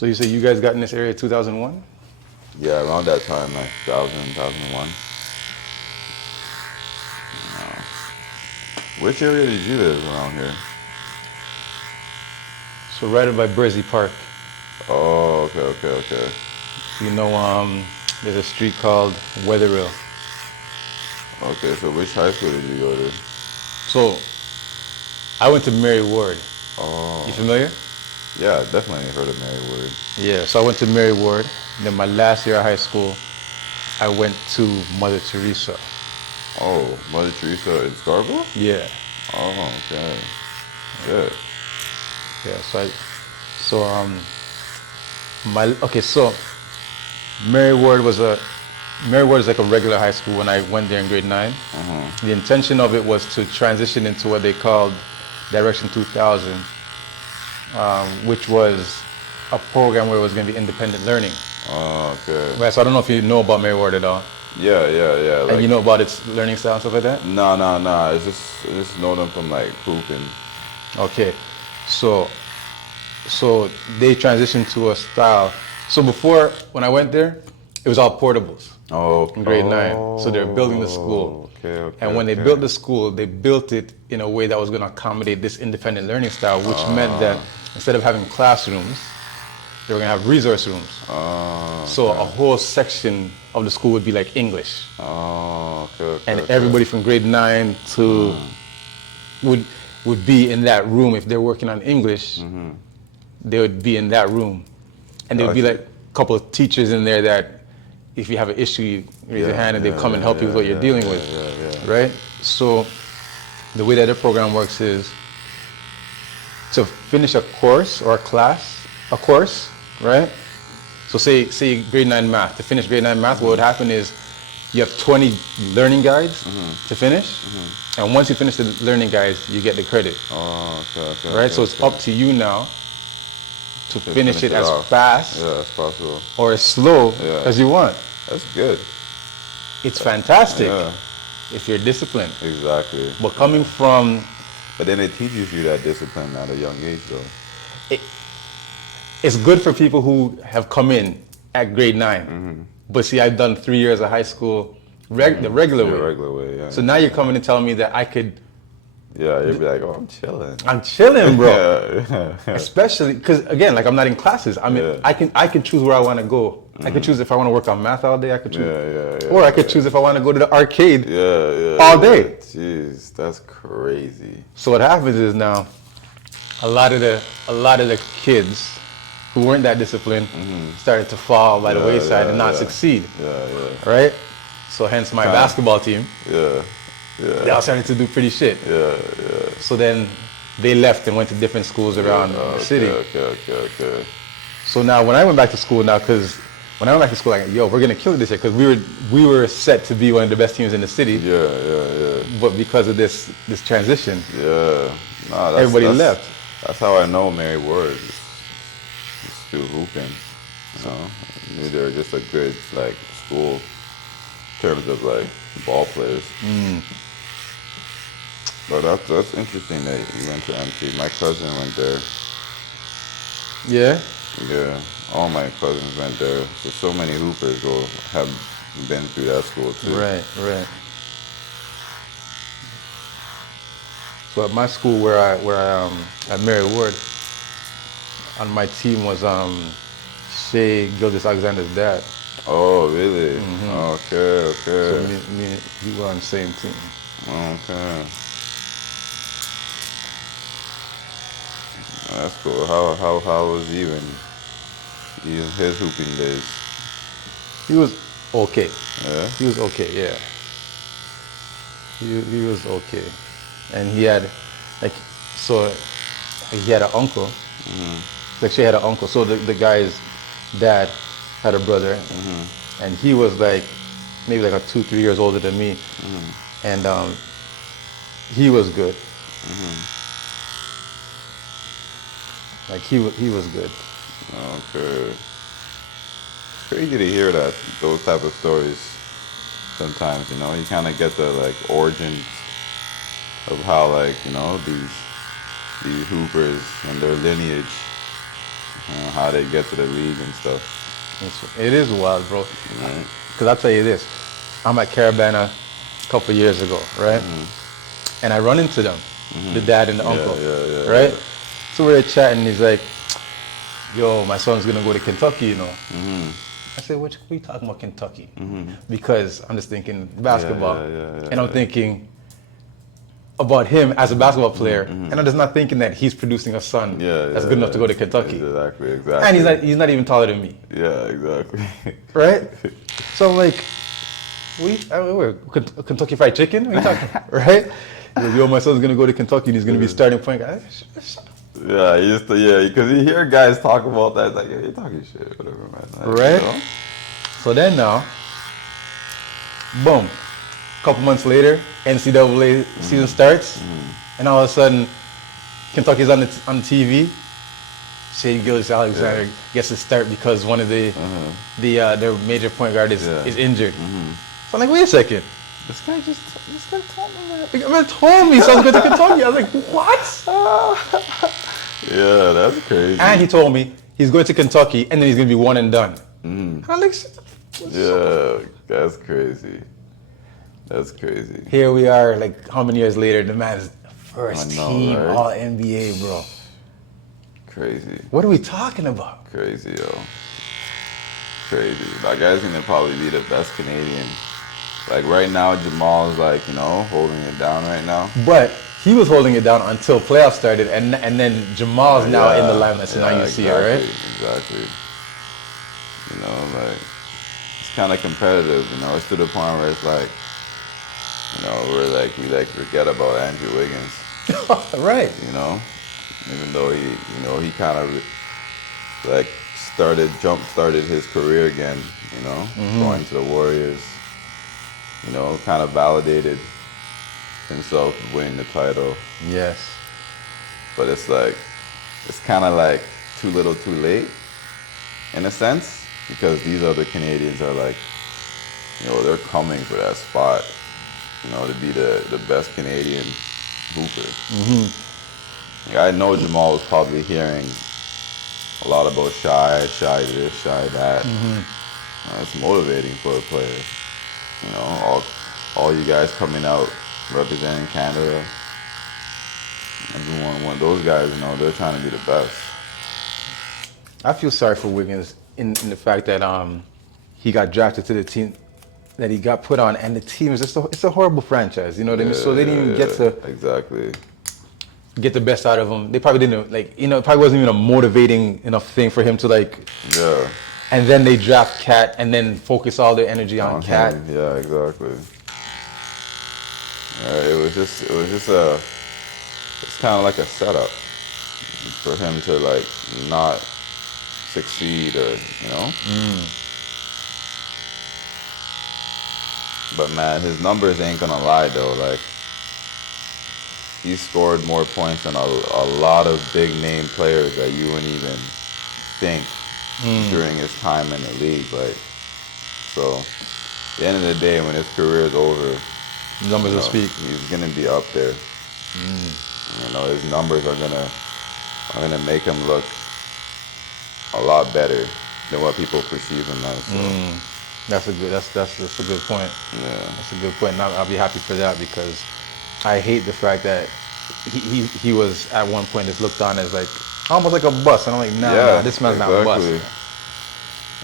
So you say you guys got in this area 2001? Yeah, around that time, like 2001. Which area did you live around here? So right by Bursey Park. Oh, okay. You know, there's a street called Wetherill. Okay, so which high school did you go to? So I went to Mary Ward. Oh, You familiar? yeah, definitely heard of Mary Ward. Yeah, so I went to Mary Ward. Then my last year of high school, I went to Mother Teresa. Oh, Mother Teresa in Scarborough? Yeah. Oh, okay. Good. Yeah, so so Mary Ward is like a regular high school when I went there in grade 9. The intention of it was to transition into what they called Direction 2000, which was a program where it was going to be independent learning. Oh, okay. Right, so I don't know if you know about Mary Ward at all. Yeah. Like, And you know about its learning style and stuff like that? No. I just know them from like hooping. Okay, so they transitioned to a style. So before, when I went there, it was all portables Oh, in grade 9. So they're building the school. Okay. And when they built the school, they built it in a way that was going to accommodate this independent learning style, which meant that instead of having classrooms, they were going to have resource rooms. So a whole section of the school would be like English. And everybody from grade 9 to would be in that room. If they're working on English, they would be in that room. And there would be like a couple of teachers in there that if you have an issue, you raise your hand and they come and help you with what you're dealing with. Right? So the way that the program works is to finish a course or a course, right? So say grade 9 math. To finish grade 9 math, what would happen is you have 20 learning guides to finish. And once you finish the learning guides, you get the credit. Right? So it's up to you now to finish it as fast as possible or as slow as you want. That's good. It's fantastic if you're disciplined. Exactly. But coming from... But then it teaches you that discipline at a young age, though. It's good for people who have come in at grade 9. But see, I've done 3 years of high school the regular way. Regular way, yeah. So now you're coming and telling me that I could... Yeah, you'd be like, oh, I'm chilling. I'm chilling, bro. Yeah. Especially because, again, like I'm not in classes. I mean, I can choose where I want to go. I can choose if I want to work on math all day. I could choose, or I could choose if I want to go to the arcade all day. Jeez, that's crazy. So what happens is now, a lot of the kids who weren't that disciplined started to fall by the wayside and not succeed. Right. So hence my basketball team. They all started to do pretty shit. So then they left and went to different schools around the city. Okay. So now when I went back to school when I went back to school, like, yo, we're gonna kill it this year because we were set to be one of the best teams in the city. But because of this transition, everybody left. That's how I know Mary Ward is still hooping. You know, they're just a good like school in terms of like ball players. But that's interesting that you went to MT. My cousin went there. Yeah, all my cousins went there. So many hoopers have been through that school too. Right. So at my school where I at Mary Ward, on my team was Shay Gildas Alexander's dad. Oh, really? Okay. So we were on the same team. Okay. That's cool. How was he when his hooping days? He was okay. Yeah? He was okay, yeah. He was okay. And he had he had an uncle. Like she had an uncle. So the guy's dad had a brother. And he was like maybe like 2-3 years older than me. And he was good. Like he was good. Okay. It's crazy to hear those type of stories sometimes, you know. You kind of get the like origins of how like, you know, these hoopers and their lineage, how they get to the league and stuff. It is wild, bro. Right? Because I'll tell you this. I'm at Caravana a couple years ago, right? And I run into them, the dad and the uncle, right? Yeah. So we're chatting. He's like, yo, my son's going to go to Kentucky, you know. I said, what are you talking about, Kentucky? Because I'm just thinking basketball. And I'm thinking about him as a basketball player. And I'm just not thinking that he's producing a son that's good enough to go to Kentucky. Exactly. And he's not even taller than me. Yeah, exactly. Right? So I'm like, we're Kentucky Fried Chicken? What are you talking about? Right? He's like, yo, my son's going to go to Kentucky and he's going to be starting point guard. Yeah, because you hear guys talk about that, like, yeah, you're talking shit, whatever, man. Like, Right? You know? So then now, boom, a couple months later, NCAA season starts, and all of a sudden, Kentucky's on the TV. Shady Gilgeous-Alexander gets to start because one of their major point guard is injured. So I'm like, wait a second. This guy told me that. The man told me son's going to Kentucky. I was like, what? Yeah, that's crazy. And he told me he's going to Kentucky and then he's going to be one and done. And I'm like, that's crazy. That's crazy. Here we are, like, how many years later, the man's first team right? All NBA, bro. Crazy. What are we talking about? Crazy, yo. Crazy. That guy's gonna probably be the best Canadian. Like right now, Jamal's like, holding it down right now. But he was holding it down until playoffs started, and then Jamal's now in the limelight, so now you see it, right? Exactly. Like, it's kind of competitive, It's to the point where it's like, we forget about Andrew Wiggins. Right. Even though he kind of jump-started his career again, going to the Warriors, kind of validated himself winning the title. Yes. But it's kind of like too little too late, in a sense, because these other Canadians are like, they're coming for that spot, to be the best Canadian hooper. I know Jamal was probably hearing a lot about shy this, shy that. It's motivating for a player. All you guys coming out representing Canada. Everyone, those guys, they're trying to be the best. I feel sorry for Wiggins in the fact that he got drafted to the team that he got put on, and the team is it's a horrible franchise. You know what I mean? So they didn't even get to get the best out of him. They probably didn't it probably wasn't even a motivating enough thing for him to And then they draft Cat and then focus all their energy on Cat. Yeah, exactly. It's kind of like a setup for him to not succeed or But man, his numbers ain't gonna lie though. He scored more points than a lot of big name players that you wouldn't even think during his time in the league. So at the end of the day, when his career is over, numbers will speak. He's gonna be up there. His numbers are gonna make him look a lot better than what people perceive him as. So. That's a good point. Yeah, that's a good point. And I'll be happy for that because I hate the fact that he was at one point just looked on as almost like a bust, and I'm like, nah, this man's not a bust.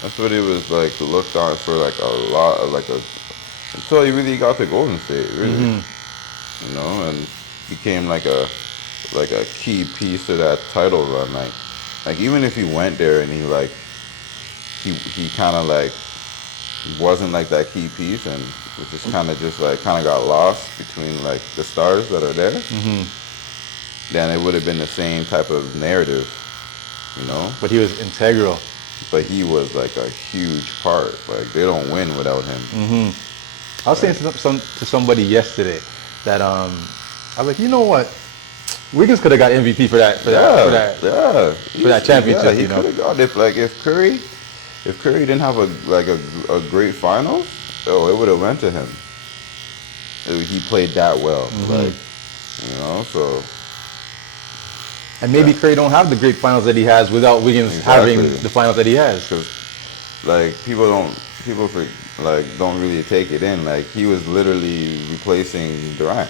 That's what he was looked on for a lot of until he really got to Golden State, really. And became a key piece to that title run. Even if he went there and he kind of wasn't that key piece and was just kind of got lost between the stars that are there, then it would have been the same type of narrative, But he was integral. But he was a huge part. They don't win without him. I was saying to somebody yesterday that I was like, you know what? Wiggins could have got MVP for that championship. Yeah, he could have got it. If Curry didn't have a great finals, it would have went to him. He played that well, so And maybe Curry don't have the great finals that he has without Wiggins having Exactly. the finals that he has. Because like like don't really take it in. Like he was literally replacing Durant.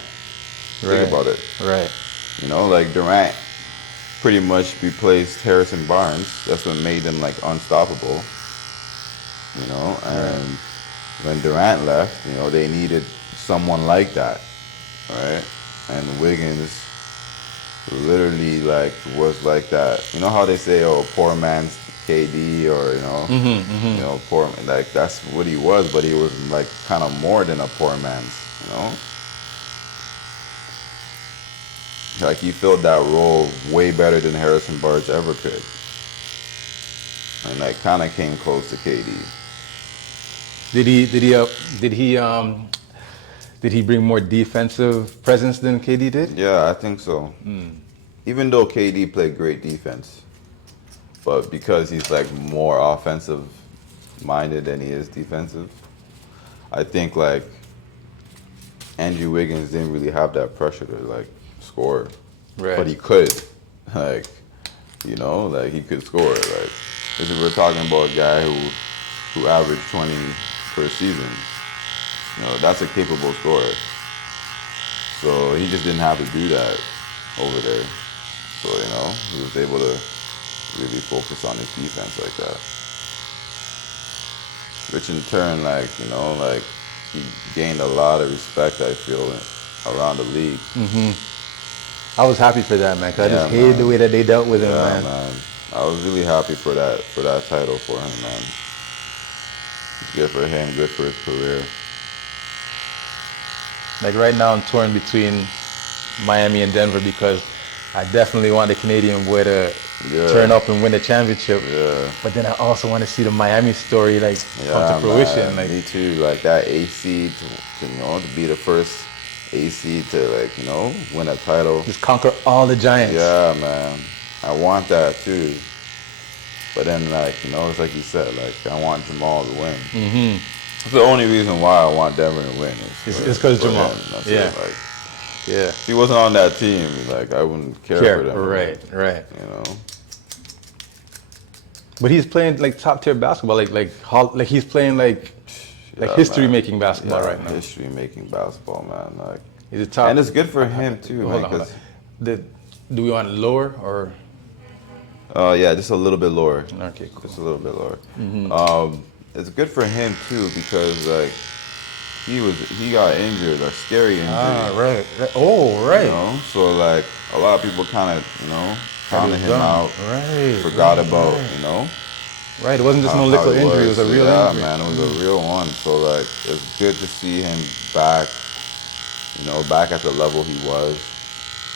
Think about it. Right. You know, like Durant pretty much replaced Harrison Barnes. That's what made them like unstoppable. You know, and when Durant left, you know, they needed someone like that, right? And Wiggins literally like was like that. You know how they say, "Oh, poor man's KD," or you know, poor like that's what he was, but he was like kind of more than a poor man's. You know, like he filled that role way better than Harrison Barnes ever could, and like kind of came close to KD. Did he bring more defensive presence than KD did? Yeah, I think so. Even though KD played great defense, but because he's like more offensive minded than he is defensive, I think like Andrew Wiggins didn't really have that pressure to like score, Right. but he could, like, you know, like he could score. Like, this is, we're talking about a guy who averaged 20 per season. You know, that's a capable scorer. So he just didn't have to do that over there. So, you know, he was able to really focus on his defense like that. Which in turn, like, you know, like he gained a lot of respect, I feel, around the league. I was happy for that, man, because I just hated man. the way that they dealt with him, Yeah, man. I was really happy for that title for him, man. Good for him, good for his career. Like right now, I'm torn between Miami and Denver because I definitely want the Canadian boy to turn up and win the championship. Yeah. But then I also want to see the Miami story like come to fruition. Man. Like Me too. Like that AC to you know to be the first AC to like you know win a title. just conquer all the giants. Yeah, man. I want that too. But then like you know it's like you said like I want Jamal to win. That's the only reason why I want Denver to win. It's because Jamal. Him. That's Yeah. it. Like Yeah. if he wasn't on that team, like I wouldn't care for them. Right. You know. But he's playing like top tier basketball, like he's playing like history making basketball right now. History making basketball, man. Like He's a top, and it's good for him too, man. Hold on. Do we want it lower or? Yeah, just a little bit lower. Okay, cool. Just a little bit lower. It's good for him too because like he got injured, a scary injury. Right. Oh, right. You know, so like a lot of people kind of counted him out. Right. Forgot about you know. Right. It wasn't just no little injury. It was a real injury. Yeah, man, it was a real one. So like it's good to see him back. You know, back at the level he was.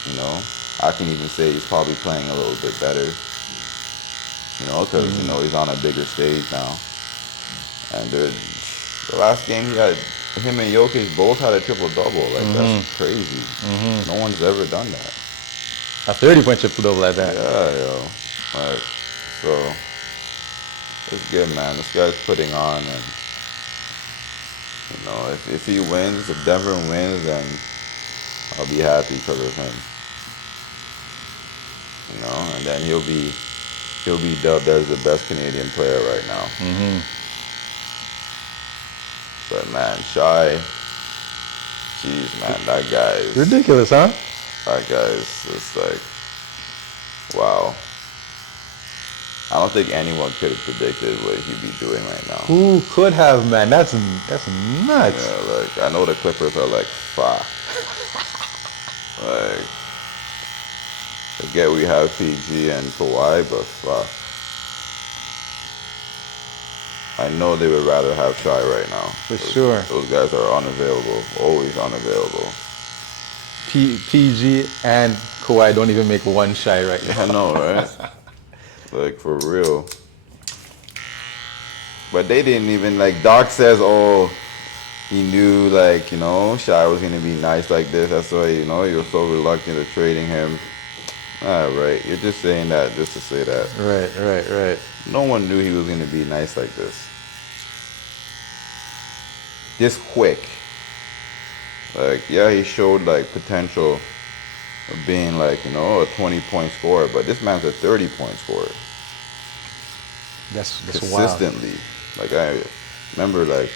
You know, I can even say he's probably playing a little bit better. You know, because you know he's on a bigger stage now. And the last game he had, him and Jokic both had a triple-double. Like that's crazy. No one's ever done that. A 30-point triple-double like that. Yeah, yo. Like so, it's good, man. This guy's putting on, and you know, if he wins, if Denver wins, then I'll be happy because of him. You know, and then he'll be dubbed as the best Canadian player right now. But man, Shy, jeez, man, that guy is ridiculous, huh? That guy is just like, wow. I don't think anyone could have predicted what he'd be doing right now. Who could have, man? That's nuts. Yeah, like I know the Clippers are like, fuck. Like, I get we have PG and Kawhi, but fuck. I know they would rather have Shy right now. For sure. Those guys are unavailable, always unavailable. PG and Kawhi don't even make one Shy right now. I know, right? Like, for real. But they didn't even, like, Doc says, oh, he knew, like, you know, Shy was going to be nice like this. That's why, you know, he was so reluctant to trading him. All right, you're just saying that just to say that. Right. No one knew he was going to be nice like this. This quick. Like, yeah, he showed, like, potential of being like, you know, a 20-point scorer, but this man's a 30-point scorer That's wild. consistently. Like I remember like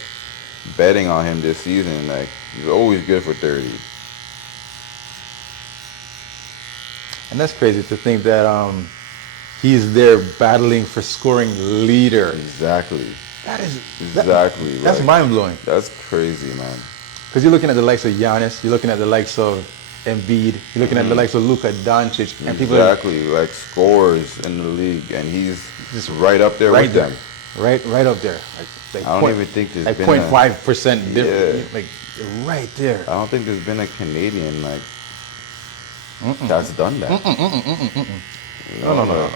betting on him this season, like he's always good for 30. And that's crazy to think that he's there battling for scoring leader. Exactly. That is Exactly. that's like, mind blowing. That's crazy, man. Because you're looking at the likes of Giannis, you're looking at the likes of Embiid, you're looking at the likes of Luka Doncic, and people are Exactly, like scores in the league, and he's just right up there right with there, them. right up there. Like I don't even think there's like been 0.5% different. Yeah. Like right there. I don't think there's been a Canadian like that's done that. You know, No. like,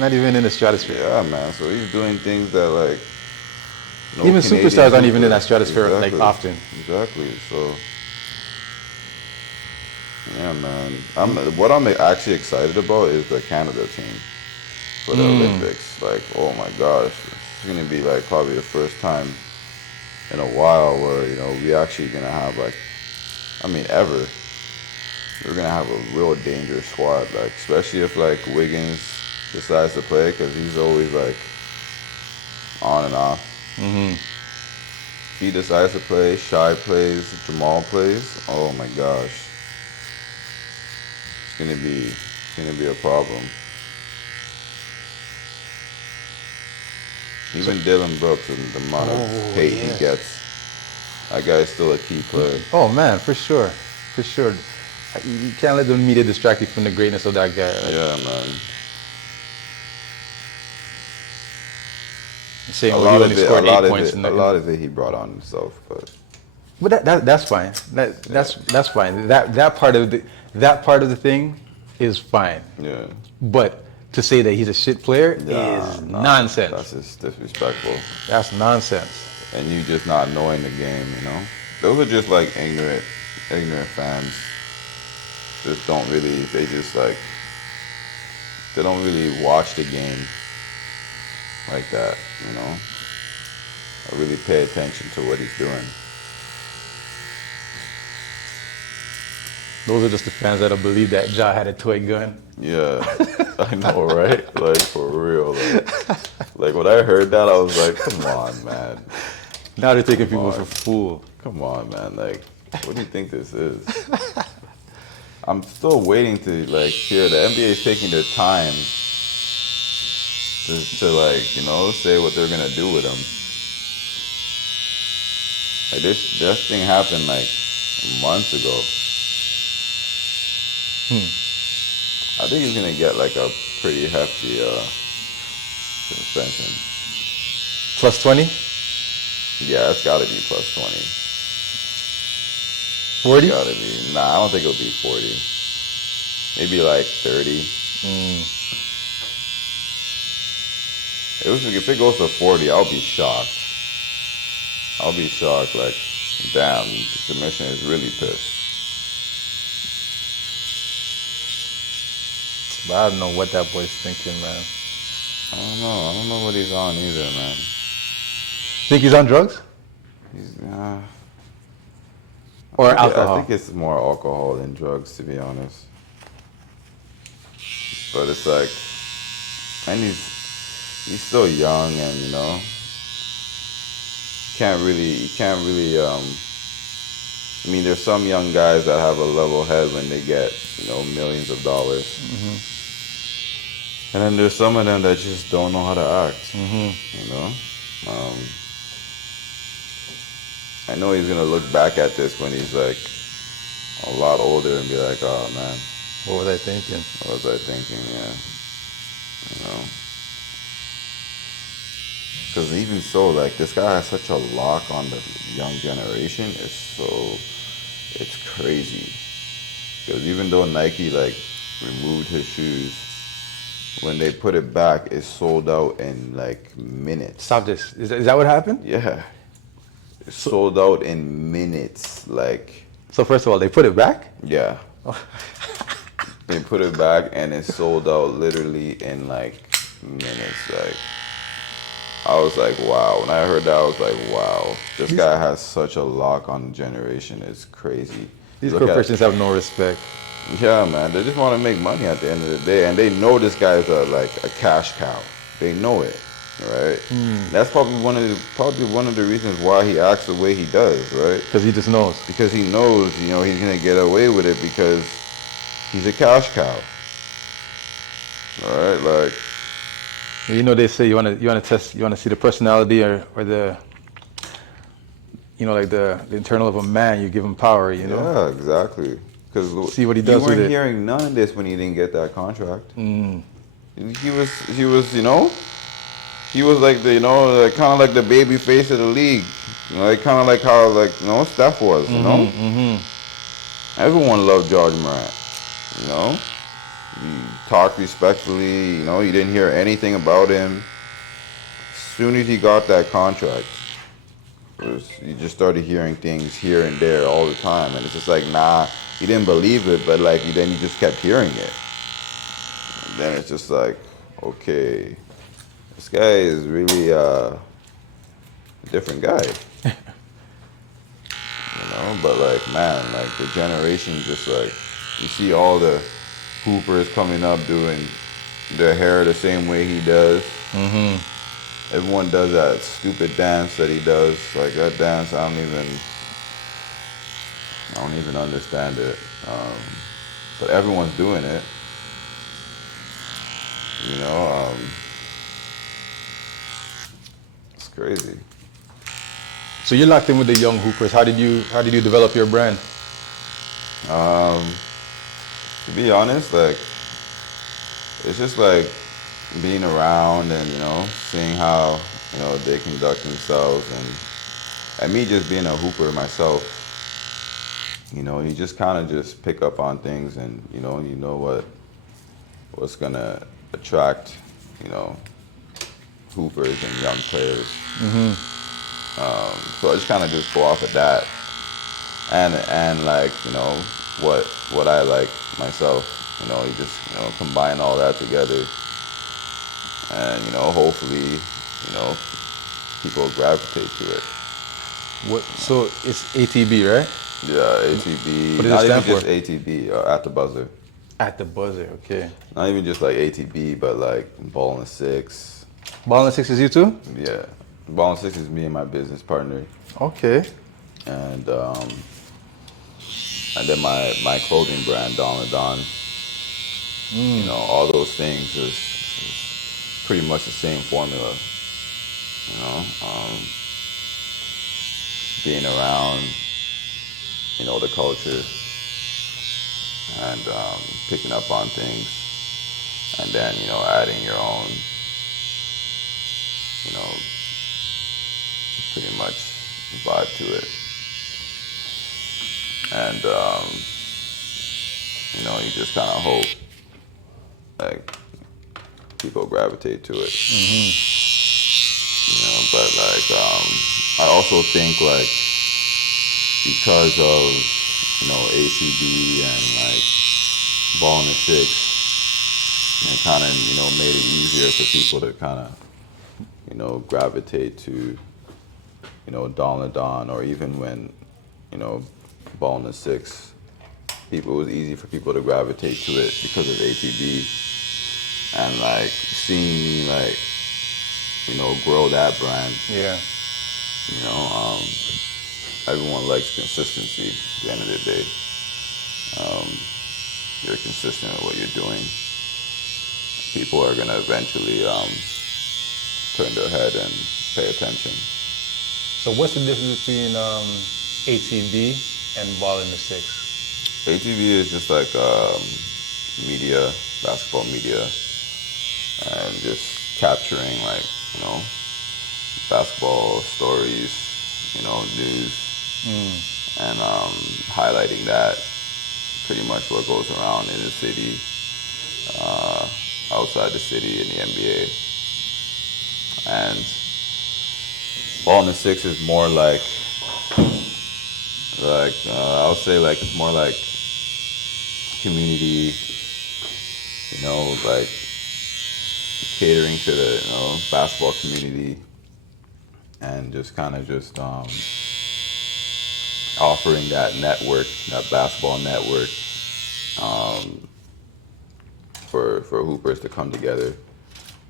Not even in the stratosphere. yeah, man. So he's doing things that like no Even Canadian superstars aren't even in super- that stratosphere exactly, like often. Exactly. So yeah, man. What I'm actually excited about is the Canada team for the Olympics. Like, oh my gosh, it's gonna be like probably the first time in a while where you know we actually gonna have like, I mean, ever. We're gonna have a real dangerous squad, like especially if like Wiggins decides to play, because he's always like on and off. If he decides to play, Shy plays, Jamal plays. Oh my gosh, it's gonna be a problem. Even Dylan Brooks and the amount of hate he gets, that guy's still a key player. Oh man, for sure, for sure. You can't let the media distract you from the greatness of that guy. Like, Yeah, man. saying, A well, lot he of only it, scored 8 points. a lot of it he brought on himself, but That's fine. That's fine. That part of the thing is fine. yeah. But to say that he's a shit player is Nah, nonsense. That's just disrespectful. That's nonsense. And you just not knowing the game, you know? Those are just like ignorant fans. Just don't really, they just like, they don't really watch the game like that, you know? Or really pay attention to what he's doing. Those are just the fans that'll believe that Ja had a toy gun. Yeah, I know, right? Like, for real. Like, when I heard that, I was like, come on, man. Now they're taking Come people on. for fool. Come on, man. Like, what do you think this is? I'm still waiting to, like, hear the NBA is taking their time to like, you know, say what they're going to do with him. Like, this thing happened, like, months ago. I think he's gonna get like a pretty hefty suspension. Plus 20? Yeah, it's gotta be plus 20. 40? Gotta be. Nah, I don't think it'll be 40. Maybe like 30. If it goes to 40, I'll be shocked. I'll be shocked. Like, damn, the commissioner is really pissed. But I don't know what that boy's thinking, man. I don't know. I don't know what he's on either, man. Think he's on drugs? He's Or I alcohol? think it's more alcohol than drugs, to be honest. But it's like, and he's still young, and you know, you can't really. I mean, there's some young guys that have a level head when they get, you know, millions of dollars. And then there's some of them that just don't know how to act. You know, I know he's gonna look back at this when he's like a lot older and be like, "Oh man, What was I thinking? what was I thinking?" Yeah, you know. Because even so, like, this guy has such a lock on the young generation. It's crazy. Because even though Nike like removed his shoes, when they put it back, it sold out in like minutes. Stop this. Is that what happened? Yeah, it sold out in minutes. Like, So first of all, they put it back? yeah, they put it back and it sold out literally in like minutes. Like, I was like, wow. When I heard that, I was like, wow. This guy has such a lock on the generation. It's crazy. These Look at- corporations have no respect. Yeah, man. They just want to make money at the end of the day, and they know this guy's like a cash cow. They know it, right? That's probably one of the reasons why he acts the way he does, right? Because he just knows. Because he knows, he's gonna get away with it because he's a cash cow. All right, like. They say you wanna test, you wanna see the personality or the, like the internal of a man. You give him power. Yeah, exactly. Because See what he you does with weren't it. hearing none of this when he didn't get that contract. He was like the, like, kind of like the baby face of the league. Like kind of like how Steph was. Everyone loved George Morant. He talked respectfully. You didn't hear anything about him. As soon as he got that contract, you just started hearing things here and there all the time, and it's just like, nah, he didn't believe it, but like then you just kept hearing it. And then it's just like, okay, this guy is really a different guy. But like, man, like the generation, just like, you see all the hoopers coming up doing their hair the same way he does. Everyone does that stupid dance that he does. Like that dance, I don't even understand it. But everyone's doing it. It's crazy. So you're locked in with the young hoopers. How did you develop your brand? To be honest, like, it's just like being around and seeing how they conduct themselves, and me just being a hooper myself. You just kind of just pick up on things, and what's gonna attract hoopers and young players. So I just kind of just go off of that, and like what I like myself. You just combine all that together, and hopefully people gravitate to it. So it's ATB, right? Yeah, ATB. What does Not it even stand just for? ATB, at the buzzer. At the buzzer, okay. Not even just like ATB, but like ball in the six. Ball in the six is you too? Yeah, ball in the six is me and my business partner. Okay. And then my clothing brand, Don Le Don. All those things is pretty much the same formula. Being around, the culture, and picking up on things, and then adding your own, pretty much vibe to it, and you just kind of hope like people gravitate to it. But like I also think like because of ACB and like ball in the six, it kind of made it easier for people to kind of gravitate to Don Le Don, or even when ball in the six, it was easy for people to gravitate to it because of ATB, and like seeing me like grow that brand. Yeah. Everyone likes consistency at the end of the day. You're consistent with what you're doing, people are gonna eventually turn their head and pay attention. So what's the difference between ATB and ball in the six? ATV is just like media, basketball media, and just capturing like basketball stories, news, and highlighting that pretty much what goes around in the city, outside the city, in the NBA. And ball in the six is more like I would say like it's more like community, like catering to the basketball community, and just kind of just offering that network, that basketball network, for hoopers to come together,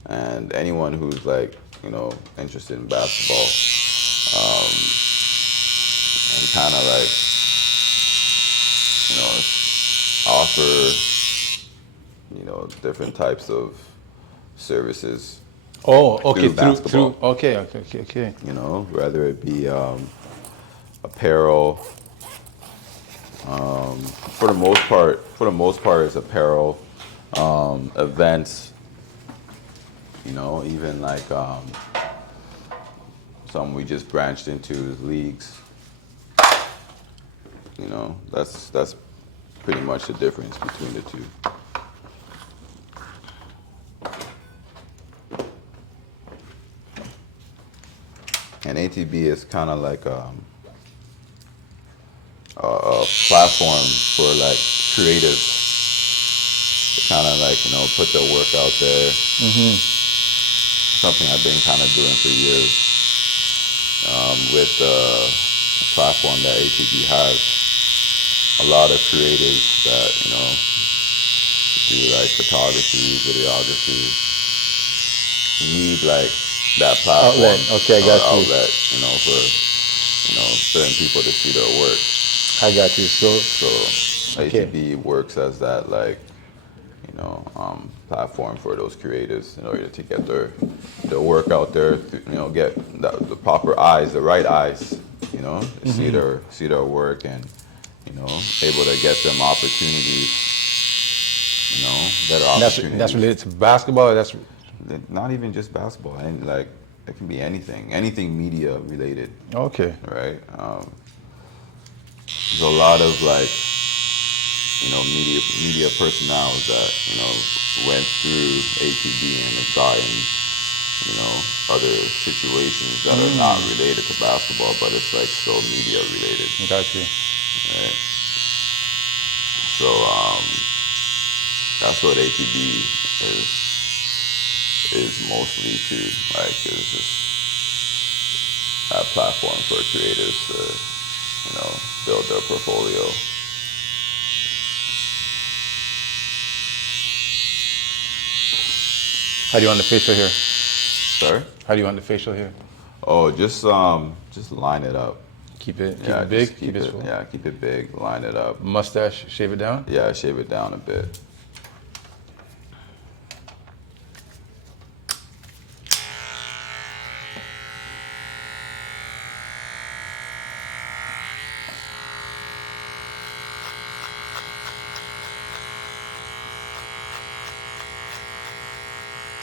and anyone who's like, you know, interested in basketball, and kind of like, you know, offer, you know, different types of services Oh, okay, through basketball. okay. You know, whether it be apparel. For the most part, it's apparel, events. You know, even like some we just branched into is leagues. You know, that's pretty much the difference between the two. And ATB is kind of like a platform for like creatives to kind of like, you know, put their work out there. Something I've been kind of doing for years with the platform that ATB has. A lot of creatives that, you know, do like photography, videography, need like that platform Outlet. Okay, I got you. outlet, you know, for, you know, certain people to see their work. I got you. So Okay. ATB works as that like, you know, platform for those creatives in order to get their work out there, you know, get the proper eyes, the right eyes, you know, to see their work, and, you know, able to get them opportunities, you know, better And opportunities. that's related to basketball. Or that's Not even just basketball, and like it can be anything media related, okay. right? There's a lot of like, you know, media personnel that, you know, went through ATB and have gotten, you know, other situations that are not related to basketball, but it's like still media related, Got you. right? So that's what ATB is mostly to, like, is just a platform for creators to, you know, build their portfolio. How do you want the facial here? Sorry? How do you want the facial here? Oh, just line it up. Keep it Yeah, big. just keep it. Full. Yeah, keep it big. Line it up. Mustache, shave it down. Yeah, shave it down a bit.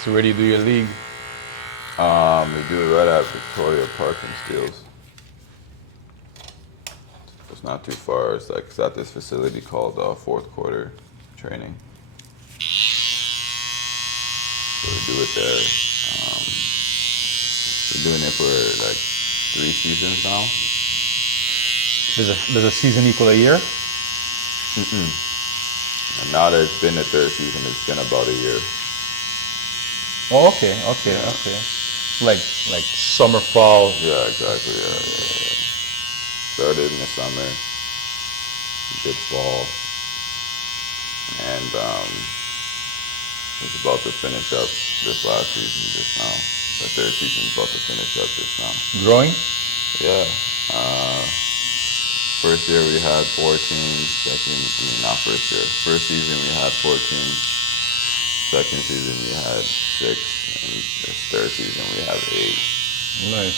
So where do you do your league? We do it right at Victoria Park in Steeles. It's not too far. It's like it's at this facility called Fourth Quarter Training. So we do it there. We're doing it for like 3 seasons now. Does a season equal a year? And now that it's been the 3rd season, it's been about a year. Oh, okay. Like summer, fall. Yeah, exactly. Yeah. Started in the summer, did fall, and it's about to finish up this last season just now. The 3rd season is about to finish up just now. Growing? Yeah. First year we had 4 teams. Not first year. First season we had 4 teams. Second season we had 6, and this 3rd season we have 8. Nice.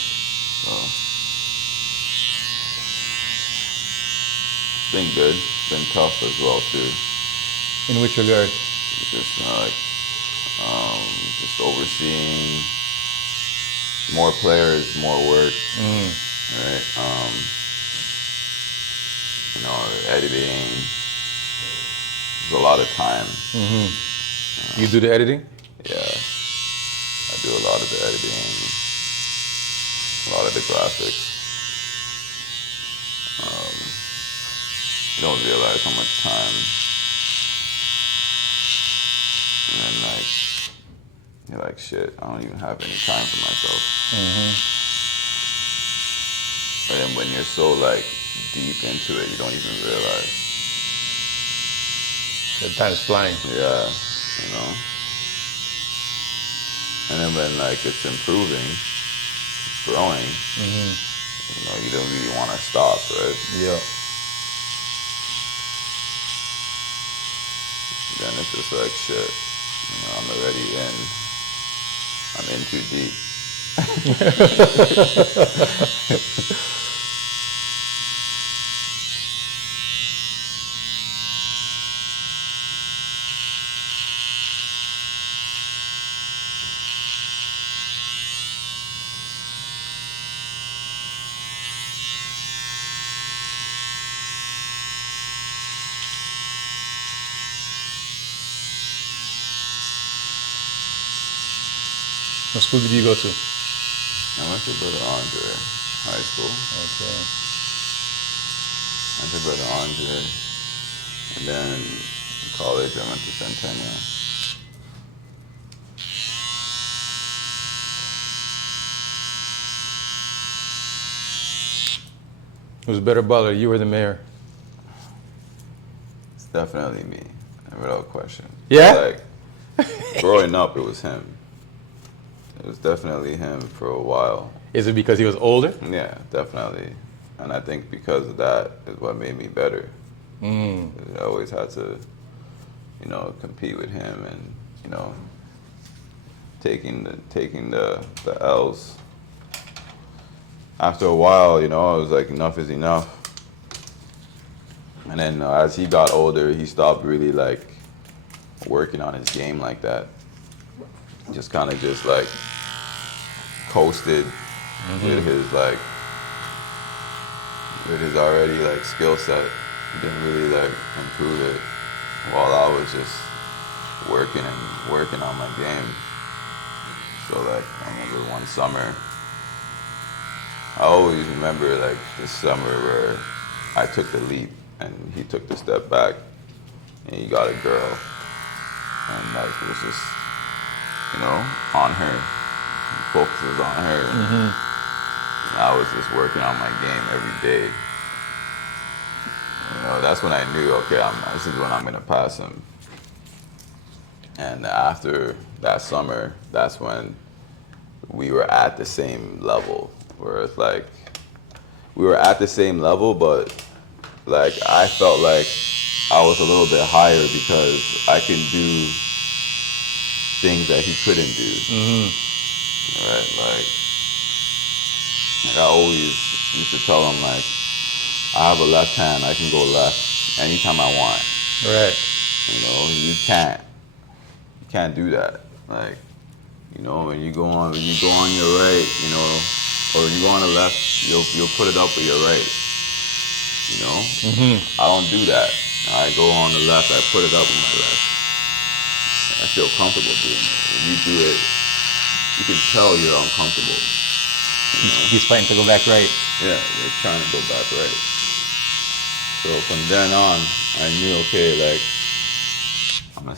So it's been good. It's been tough as well too. In which regard? Just like just overseeing more players, more work, right? You know, editing. There's a lot of time. You do the editing? Yeah, I do a lot of the editing, a lot of the graphics. You don't realize how much time, and then like you're like, shit, I don't even have any time for myself. And then when you're so like deep into it, you don't even realize. The time's flying. Yeah, you know. And then when like it's improving, it's growing, you know, you don't really want to stop, right? Yeah. Then it's just like shit. You know, I'm already in. I'm in too deep. What school did you go to? I went to Brother Andre High School. Okay. Went to Brother Andre. And then in college I went to Centennial. Who's better baller, you or the mayor? It's definitely me, without question. Yeah? Like, growing up, it was him. It was definitely him for a while. Is it because he was older? Yeah, definitely. And I think because of that is what made me better. I always had to, you know, compete with him and, you know, taking the L's. After a while, you know, I was like, enough is enough. And then as he got older, he stopped really like working on his game like that. Just kind of just like coasted with his like with his already like skill set. He didn't really like improve it while I was just working on my game. So like I remember one summer, I always remember like this summer where I took the leap and he took the step back and he got a girl and like it was just, you know, on her. He focuses on her. And I was just working on my game every day. You know, that's when I knew, okay, this is when I'm gonna pass him. And after that summer, that's when we were at the same level. Where it's like we were at the same level, but like I felt like I was a little bit higher because I can do things that he couldn't do. Right? Like I always used to tell him like I have a left hand, I can go left anytime I want. Right. You know, you can't do that. Like, you know, when you go on your right, you know, or you go on the left, you'll put it up with your right. You know? I don't do that. I go on the left, I put it up with my left. I feel comfortable doing it. When you do it, you can tell you're uncomfortable. You know? He's fighting to go back right. Yeah, you're trying to go back right. So from then on, I knew, okay, like I'm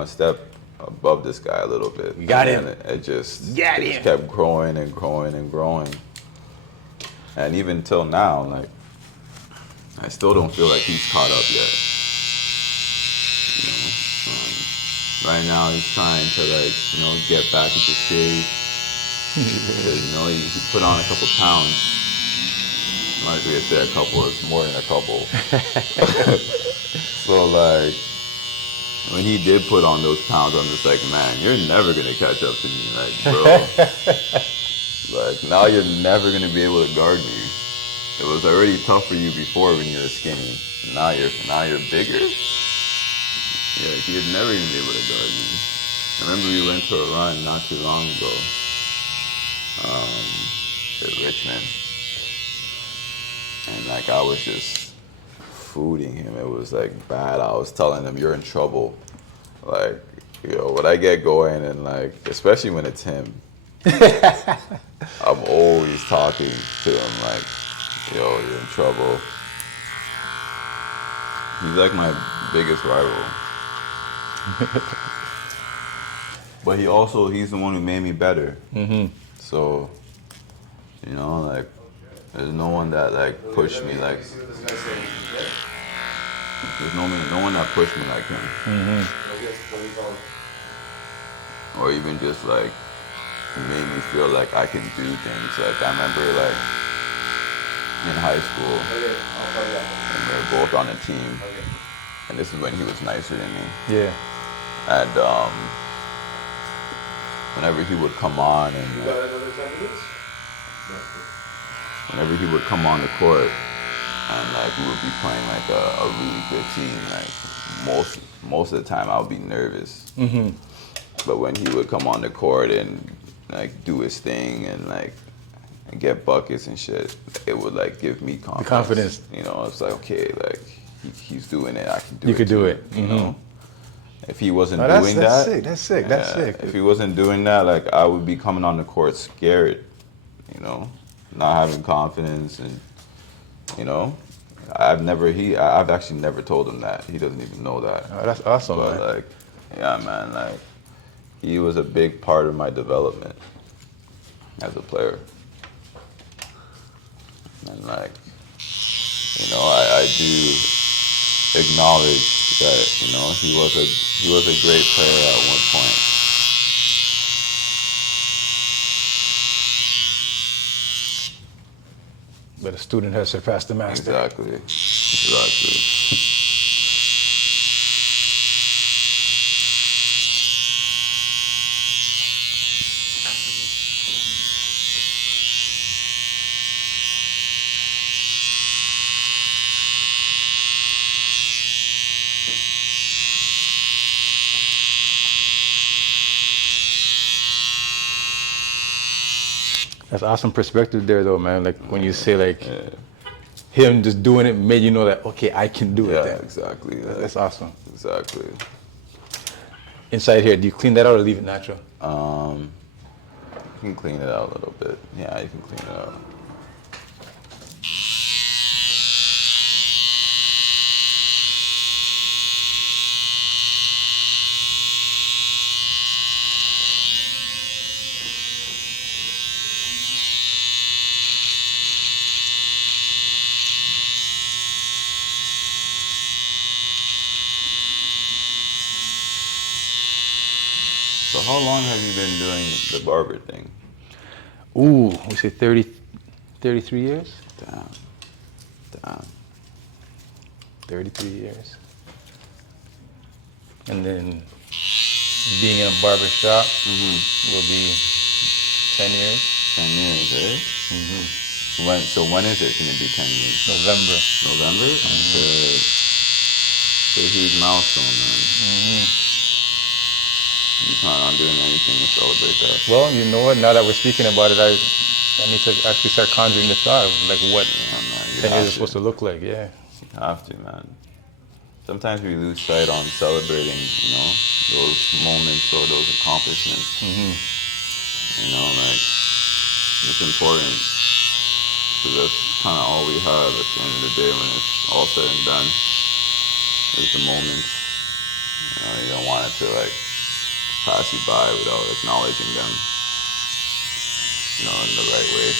a step above this guy a little bit. You got and him. It just Got it him. just kept growing and growing and growing. And even till now, like I still don't feel like he's caught up yet. You know, right now he's trying to like, you know, get back into shape. Because, you know, he put on a couple pounds. Like we said, a couple is more than a couple. So like when he did put on those pounds, I'm just like, man, you're never gonna catch up to me, like, bro. Like now you're never gonna be able to guard me. It was already tough for you before when you were skinny. Now you're bigger. Yeah, you're never gonna be able to guard me. I remember we went to a run not too long ago. To Richmond. And like I was just fooding him. It was like bad. I was telling him, you're in trouble. Like, you know, when I get going and like, especially when it's him, I'm always talking to him like, yo, you're in trouble. He's like my biggest rival. But he's the one who made me better. So, you know, like, there's no one that like pushed me like. There's no one that pushed me like him. Or even just like made me feel like I can do things. Like I remember like in high school, and we were both on a team, and this is when he was nicer than me. Yeah. And whenever he would come on and whenever he would come on the court and like we would be playing like a really good team, like most of the time I would be nervous. But when he would come on the court and like do his thing and like and get buckets and shit, it would like give me confidence. The confidence. You know, it's like okay, like he's doing it, I can do it. You could do it. You know, if he wasn't Oh, doing that's that, sick. That's sick. That's sick. if he wasn't doing that, like I would be coming on the court scared. You know, not having confidence, and you know, I've actually never told him that. He doesn't even know that. Oh, that's awesome, But man. like, yeah, man, like he was a big part of my development as a player. And like, you know, I do acknowledge that, you know, he was a great player at one point. But a student has surpassed the master. Exactly. That's awesome perspective there, though, man. Like when you say like him just doing it made you know that okay, I can do it. Yeah, Then. exactly. That's awesome. Exactly. Inside here, do you clean that out or leave it natural? You can clean it out a little bit. Yeah, you can clean it out. So how long have you been doing the barber thing? Ooh, we say 33 years? Damn. 33 years. And then being in a barber shop will be 10 years. 10 years, eh? When is it going to be 10 years? November. November? Okay. It's a huge milestone, man. You plan on doing anything to celebrate that? Well, you know what? Now that we're speaking about it, I need to actually start conjuring the thought of like what 10 years is supposed to look like. Yeah. You have to, man. Sometimes we lose sight on celebrating, you know, those moments or those accomplishments. You know, like it's important because that's kind of all we have at the end of the day when it's all said and done. Is the moments. You know, you don't want it to like pass you by without acknowledging them, you know, in the right way.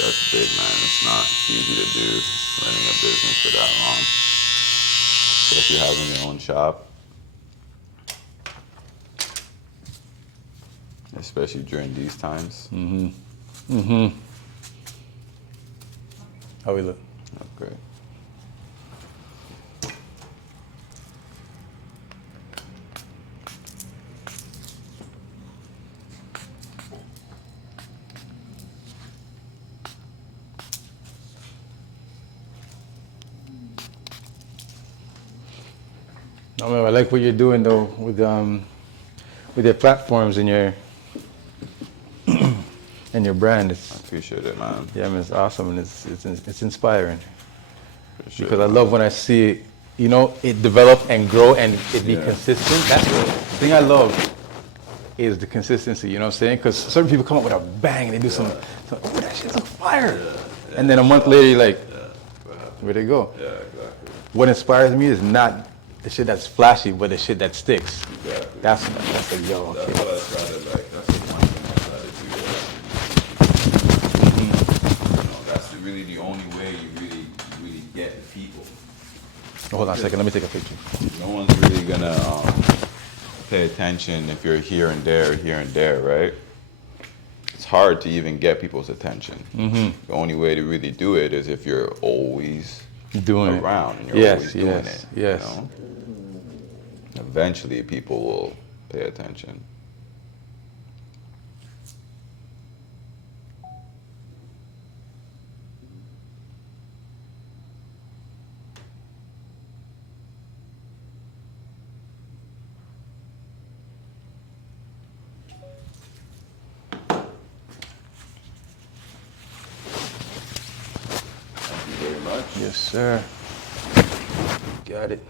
That's big, man. It's not easy to do running a business for that long, especially having your own shop, especially during these times. How we look? That's great. No, man, I like what you're doing though with your platforms and your and your brand. I appreciate it, man. Yeah, man, it's awesome and it's inspiring. Appreciate Because it, I love when I see it, you know, it develop and grow and it be consistent. That's the thing I love is the consistency, you know what I'm saying? Because certain people come up with a bang and they do some oh, that shit's on fire. And then a month later, you're like, where'd it go? Yeah, exactly. What inspires me is not the shit that's flashy, but the shit that sticks. Exactly. That's like, yo, okay. That's what I try to like. That's the one thing I try to do. You know, Hold on a second. Let me take a picture. No one's really gonna pay attention if you're here and there, right? It's hard to even get people's attention. The only way to really do it is if you're always Doing it. around and you're Yes, always doing yes, it. yes. You know? Eventually, people will pay attention. Thank you very much. Yes, sir. Got it.